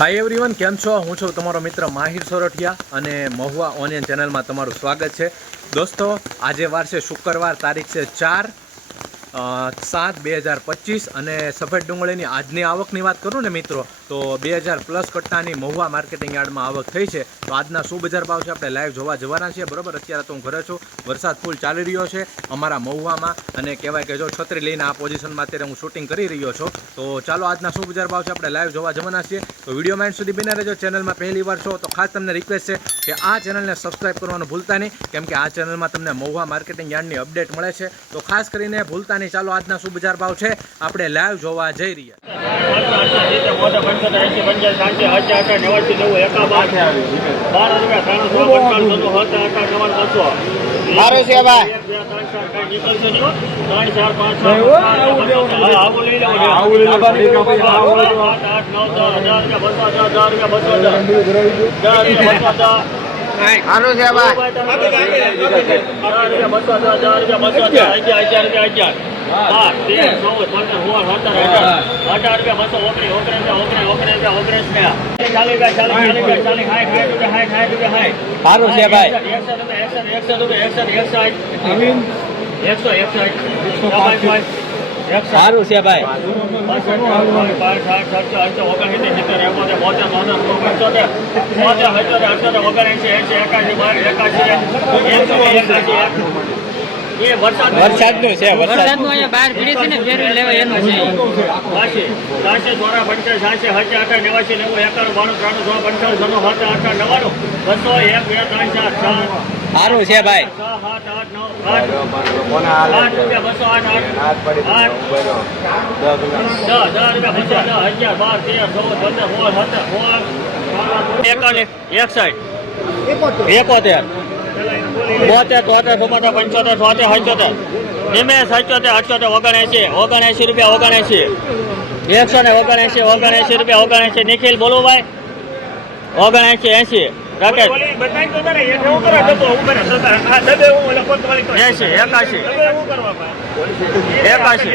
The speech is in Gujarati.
હાય એવરીવન કેમ છો? હું છું તમારો મિત્ર માહિર સોરઠિયા અને મહુવા ઓનિયન ચેનલમાં તમારું સ્વાગત છે. દોસ્તો, આજે વાર છે શુક્રવાર, તારીખ છે ચાર સાત બે હજાર પચીસ અને સફેદ ડુંગળીની આજની આવકની વાત કરું ને મિત્રો, તો બે હજાર પ્લસ કટ્ટાની મહુવા માર્કેટિંગ યાર્ડમાં આવક થઈ છે. તો આજના શું બજાર ભાવ છે, આપણે લાઈવ જોવા જવાના છીએ. બરાબર? અત્યારે તો હું ઘરે છું. વરસાદ ફૂલ ચાલી રહ્યો છે અમારા મહુવામાં અને કહેવાય કે જો છત્રી લઈને આ પોઝિશનમાં અત્યારે હું શૂટિંગ કરી રહ્યો છું. તો ચાલો આજના શું બજાર ભાવ છે, આપણે લાઈવ જોવા જવાના છીએ. તો વીડિયો માઇન્ડ સુધી બિના રહેજો. ચેનલમાં પહેલી વાર છો તો ખાસ તમને રિક્વેસ્ટ છે કે આ ચેનલને સબસ્ક્રાઇબ કરવાનું ભૂલતા નહીં. કેમ કે આ ચેનલમાં તમને મહુવા માર્કેટિંગ યાર્ડની અપડેટ મળે છે. તો ખાસ કરીને ભૂલતા નહીં ચાલો આજના શું બજાર ભાવ છે? આપણે લાઈવ જોવા જઈ રહ્યા મારું છે ભાઈ. મારું છે ભાઈ સારું છે ભાઈ એકસો એકસો સારું છે ભાઈ વરસાદ વરસાદનું. છે વરસાદ વરસાદનું અહીંયા બહાર ભીડે છે ને ફેરવી લેવા એનું છે. સાચી સાચી દ્વારા પંચાયત સાચી હજાર આઠ નેવાસી નેવું એકાણું બાણું ત્રાણું સો પંચાવન છન્નું સાત આઠ નવ્વાણું બસો એક બે ત્રણ ચાર ચાર સારું છે ભાઈ. છ સાત આઠ નવ આઠ. આઠ રૂપિયા બસો આઠ આઠ. એકોતેર. બોતેર તોતેર ચુમ્મોતેર પંચોતેર છોતેર સત્યોતેર. નિમેશ સત્યોતેર અઠ્યોતેર ઓગણએંસી ઓગણએંસી રૂપિયા ઓગણએંસી એકસો ને ઓગણએંસી ઓગણએંસી રૂપિયા ઓગણએંસી નિખિલ બોલો ભાઈ. ઓગણએંસી એંસી રાકેશ. એંસી એકાશી. એકાશી.